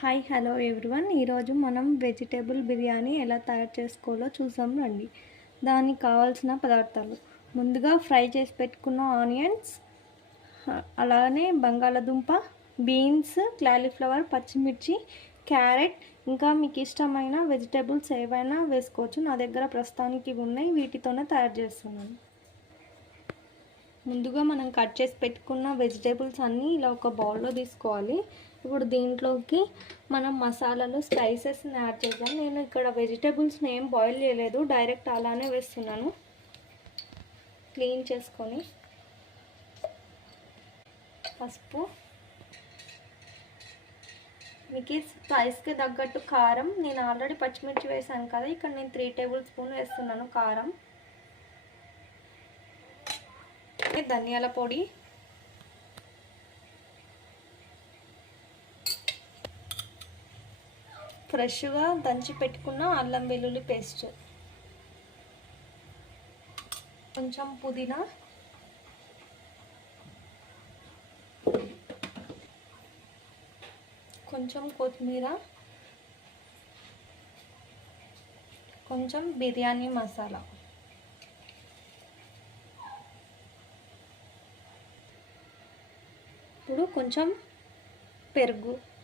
Hi hello everyone. ఈరోజు మనం vegetable biryani ఎలా తయారు చేసుకోవాలో చూసాం రండి. దానికి కావాల్సిన పదార్థాలు. ముందుగా ఫ్రై చేసి పెట్టుకున్న ఆనియన్స్ అలానే బంగాళదుంప బీన్స్ క్యాలీఫ్లవర్ పచ్చిమిర్చి క్యారెట్. ఇంకా మీకు ఇష్టమైన వెజిటేబుల్స్ ఏవైనా వేసుకోవచ్చు. నా దగ్గర ప్రస్తుతానికి ఉన్నాయి. వీటితోనే తయారు చేస్తున్నాను. ముందుగా మనం కట్ చేసి పెట్టుకున్న వెజిటేబుల్స్ అన్నీ ఇలా ఒక బౌల్లో తీసుకోవాలి. ఇప్పుడు దీంట్లోకి మనం మసాలాలు స్పైసెస్ని యాడ్ చేద్దాం. నేను ఇక్కడ వెజిటేబుల్స్ని ఏం బాయిల్ చేయలేదు. డైరెక్ట్ అలానే వేస్తున్నాను. క్లీన్ చేసుకొని పసుపు. మీకు స్పైస్కి తగ్గట్టు కారం. నేను ఆల్రెడీ పచ్చిమిర్చి వేసాను కదా. ఇక్కడ నేను త్రీ టేబుల్ స్పూన్ వేస్తున్నాను కారం. ధనియాల పొడి. ఫ్రెష్గా దంచి పెట్టుకున్న అల్లం వెల్లుల్లి పేస్ట్. కొంచెం పుదీనా. కొంచెం కొత్తిమీర. కొంచెం బిర్యానీ మసాలా. ఇప్పుడు కొంచెం పెరుగు.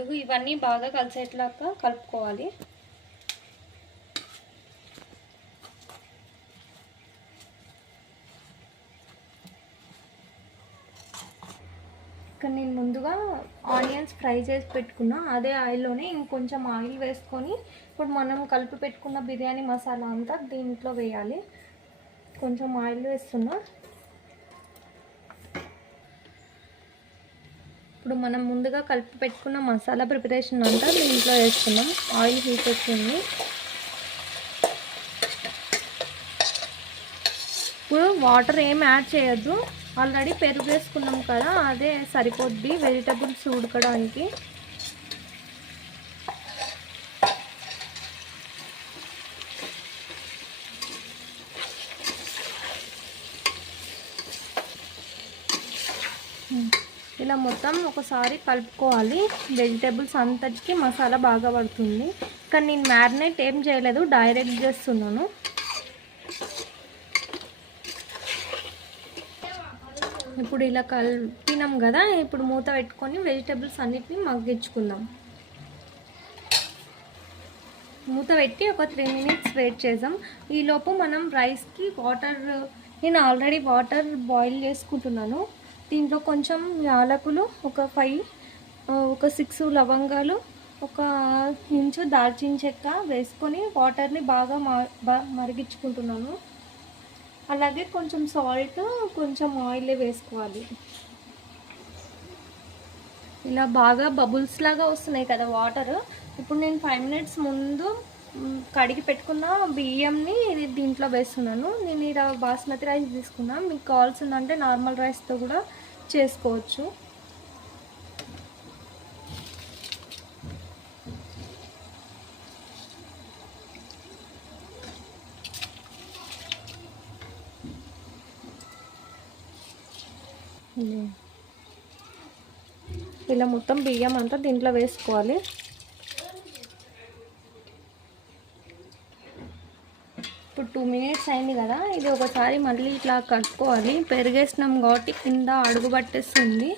ఇప్పుడు ఇవన్నీ బాగా కలిసేట్లాగా కలుపుకోవాలి. ఇక్కడ నేను ముందుగా ఆనియన్స్ ఫ్రై చేసి పెట్టుకున్నా. అదే ఆయిల్లోనే ఇంకొంచెం ఆయిల్ వేసుకొని ఇప్పుడు మనం కలిపి పెట్టుకున్న బిర్యానీ మసాలా అంతా దీంట్లో వేయాలి. కొంచెం ఆయిల్ వేస్తున్నా. ఇప్పుడు మనం ముందుగా కలిపి పెట్టుకున్న మసాలా ప్రిపరేషన్ అంతా దీంట్లో వేసుకున్నాం ఆయిల్ హీట్ వచ్చింది. ఇప్పుడు వాటర్ ఏం యాడ్ చేయొద్దు. ఆల్రెడీ పెరుగు వేసుకున్నాం కదా అదే సరిపోద్ది వెజిటబుల్స్ ఉడకడానికి. ఇలా మొత్తం ఒకసారి కలుపుకోవాలి. వెజిటేబుల్స్ అంతటికి మసాలా బాగా పడుతుంది. కానీ నేను మ్యారినేట్ ఏం చేయలేదు డైరెక్ట్ చేస్తున్నాను. ఇప్పుడు ఇలా కలిపినాం కదా ఇప్పుడు మూత పెట్టుకొని వెజిటేబుల్స్ అన్నిటిని మగ్గించుకుందాం. మూత పెట్టి ఒక త్రీ మినిట్స్ వెయిట్ చేద్దాం. ఈలోపు మనం రైస్కి వాటర్ నేను ఆల్రెడీ వాటర్ బాయిల్ చేసుకుంటున్నాను. దీంట్లో కొంచెం యాలకులు ఒక ఫైవ్ ఒక సిక్స్ లవంగాలు ఒక ఇంచు దాల్చిన చెక్క వేసుకొని వాటర్ని బాగా మరిగించుకుంటున్నాను. అలాగే కొంచెం సాల్ట్ కొంచెం ఆయిల్ వేసుకోవాలి. ఇలా బాగా బబుల్స్ లాగా వస్తున్నాయి కదా వాటర్. ఇప్పుడు నేను ఫైవ్ మినిట్స్ ముందు కడిగి పెట్టుకున్న బియ్యంని దీంట్లో వేస్తున్నాను. నేను ఇలా బాస్మతి రైస్ తీసుకున్నా. మీకు కావాల్సిందంటే నార్మల్ రైస్తో కూడా చేసుకోవచ్చు. ఇలా మొత్తం బియ్యం అంతా దీంట్లో వేసుకోవాలి. టూ మినిట్స్ అయింది కదా ఇది ఒకసారి మళ్ళీ ఇట్లా కట్టుకోవాలి. పెరిగేసినాం కాబట్టి కింద అడుగు పట్టేస్తుంది.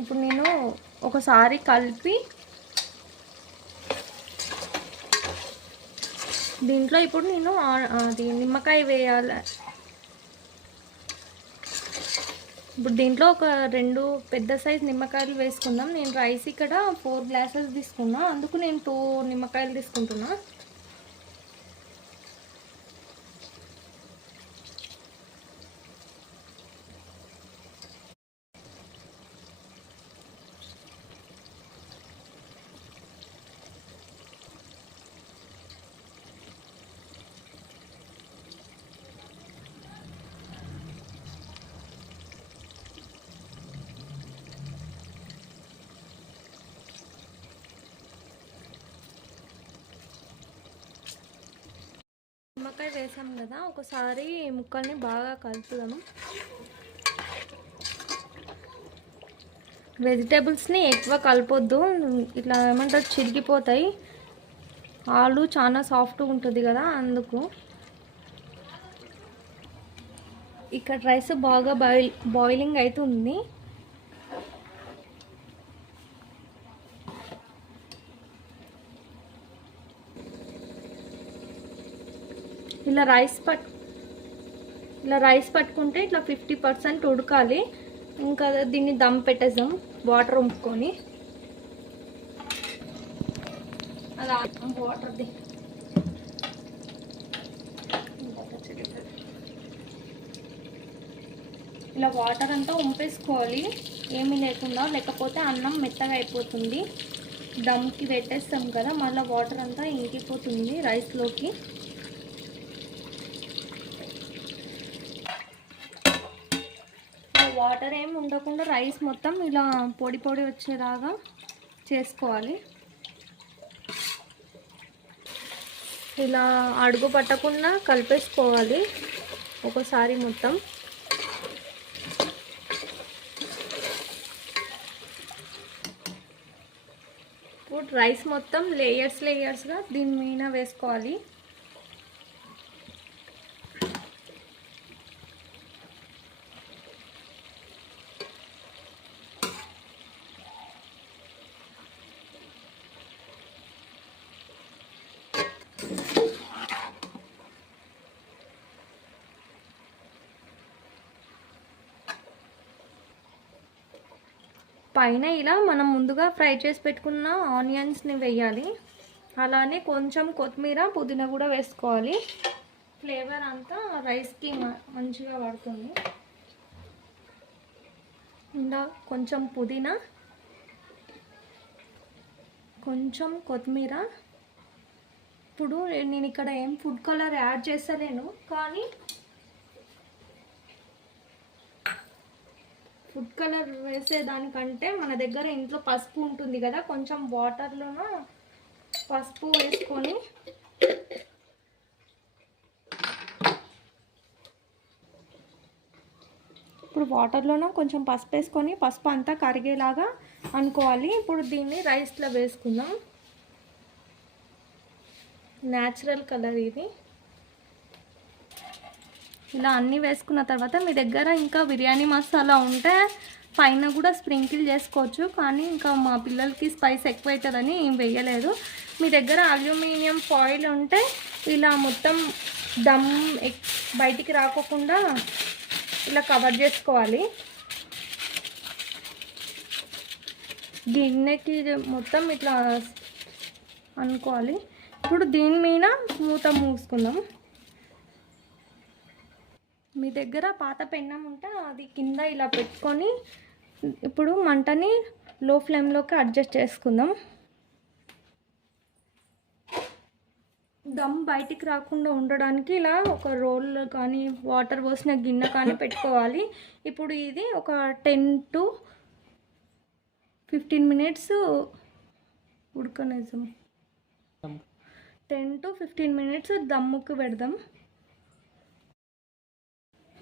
ఇప్పుడు నేను ఒకసారి కలిపి దీంట్లో ఇప్పుడు నేను అది నిమ్మకాయ వేయాలి. ఇప్పుడు దీంట్లో ఒక రెండు పెద్ద సైజ్ నిమ్మకాయలు వేసుకుందాం. నేను రైస్ ఇక్కడ ఫోర్ గ్లాసెస్ తీసుకున్నా. అందుకు నేను టూ నిమ్మకాయలు తీసుకుంటున్నా. వేసాం కదా ఒకసారి ముక్కల్ని బాగా కలుపుదాము వెజిటేబుల్స్ని ఎక్కువ కలపొద్దు ఇట్లా ఏమంటారు చిరిగిపోతాయి. ఆలు చాలా సాఫ్ట్గా ఉంటుంది కదా అందుకు. ఇక్కడ రైస్ బాగా బాయిల్ బాయిలింగ్ అవుతుంది ఇలా రైస్ పట్ ఇలా రైస్ పట్టుకుంటే ఇట్లా ఫిఫ్టీ పర్సెంట్ ఉడకాలి. ఇంకా దీన్ని దమ్ పెట్టేద్దాం వాటర్ ఉంపుకొని అలా వాటర్ది ఇలా వాటర్ అంతా ఉంపేసుకోవాలి ఏమీ లేకుండా లేకపోతే అన్నం మెత్తగా అయిపోతుంది. దమ్కి పెట్టేస్తాం కదా మళ్ళీ వాటర్ అంతా ఇంకిపోతుంది రైస్లోకి వాటర్ ఏమి ఉండకుండా రైస్ మొత్తం ఇలా పొడి పొడి వచ్చేలాగా చేసుకోవాలి. ఇలా అడుగు పట్టకుండా కలిపేసుకోవాలి ఒకసారి మొత్తం. ఇప్పుడు రైస్ మొత్తం లేయర్స్ లేయర్స్గా దీని మీద వేసుకోవాలి. పైన ఇలా మనం ముందుగా ఫ్రై చేసి పెట్టుకున్న ఆనియన్స్ని వేయాలి. అలానే కొంచెం కొత్తిమీర పుదీనా కూడా వేసుకోవాలి. ఫ్లేవర్ అంతా రైస్కి మంచిగా పడుతుంది. ఇంకా కొంచెం పుదీనా కొంచెం కొత్తిమీర. ఇప్పుడు నేను ఇక్కడ ఏం ఫుడ్ కలర్ యాడ్ చేస్తలేను కానీ ఫుడ్ కలర్ వేసేదానికంటే మన దగ్గర ఇంట్లో పసుపు ఉంటుంది కదా కొంచెం వాటర్లోనూ పసుపు వేసుకొని ఇప్పుడు వాటర్లోనూ కొంచెం పసుపు వేసుకొని పసుపు అంతా కరిగేలాగా అనుకోవాలి. ఇప్పుడు దీన్ని రైస్లో వేసుకుందాం. న్యాచురల్ కలర్ ఇది. ఇలా అన్నీ వేసుకున్న తర్వాత మీ దగ్గర ఇంకా బిర్యానీ మసాలా ఉంటే పైన కూడా స్ప్రింకిల్ చేసుకోవచ్చు. కానీ ఇంకా మా పిల్లలకి స్పైస్ ఎక్కువ అవుతుందని ఏం వేయలేదు. మీ దగ్గర అల్యూమినియం ఫాయిల్ ఉంటే ఇలా మొత్తం దమ్ బయటికి రాకోకుండా ఇలా కవర్ చేసుకోవాలి. గిన్నెకి మొత్తం ఇట్లా అనుకోవాలి. ఇప్పుడు దీని మీద మూత మూసుకుందాం. మీ దగ్గర పాత పెన్నం ఉంటే అది కింద ఇలా పెట్టుకొని ఇప్పుడు మంటని లో ఫ్లేమ్లోకి అడ్జస్ట్ చేసుకుందాం. దమ్ బయటికి రాకుండా ఉండడానికి ఇలా ఒక రోల్ కానీ వాటర్ పోసిన గిన్నె కానీ పెట్టుకోవాలి. ఇప్పుడు ఇది ఒక టెన్ టు ఫిఫ్టీన్ మినిట్స్ ఉడకనేద్దాం. టెన్ టు ఫిఫ్టీన్ మినిట్స్ దమ్ముకు పెడదాం.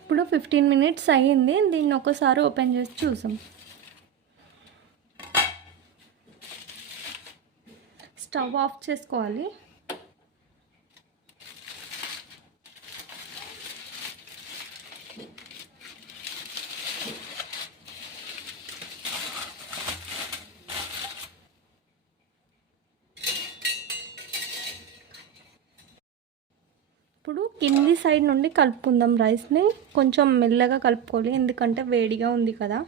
ఇప్పుడు ఫిఫ్టీన్ మినిట్స్ అయ్యింది. దీన్ని ఒకసారి ఓపెన్ చేసి చూసాం. స్టవ్ ఆఫ్ చేసుకోవాలి ఇప్పుడు కింది సైడ్ నుండి కలుపుకుందాం రైస్ని. కొంచెం మెల్లగా కలుపుకోవాలి. ఎందుకంటే వేడిగా ఉంది కదా.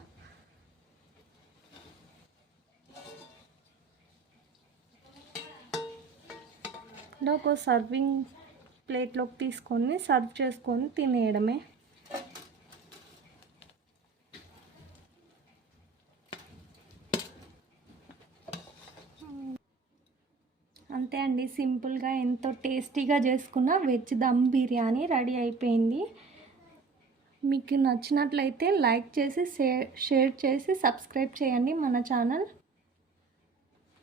ఒక సర్వింగ్ ప్లేట్లోకి తీసుకొని సర్వ్ చేసుకొని తినేయడమే. అంతే అండి. సింపుల్గా ఎంతో టేస్టీగా చేసుకున్న వెజ్ దమ్ బిర్యానీ రెడీ అయిపోయింది. మీకు నచ్చినట్లయితే లైక్ చేసి షేర్ షేర్ చేసి సబ్స్క్రైబ్ చేయండి మన ఛానల్.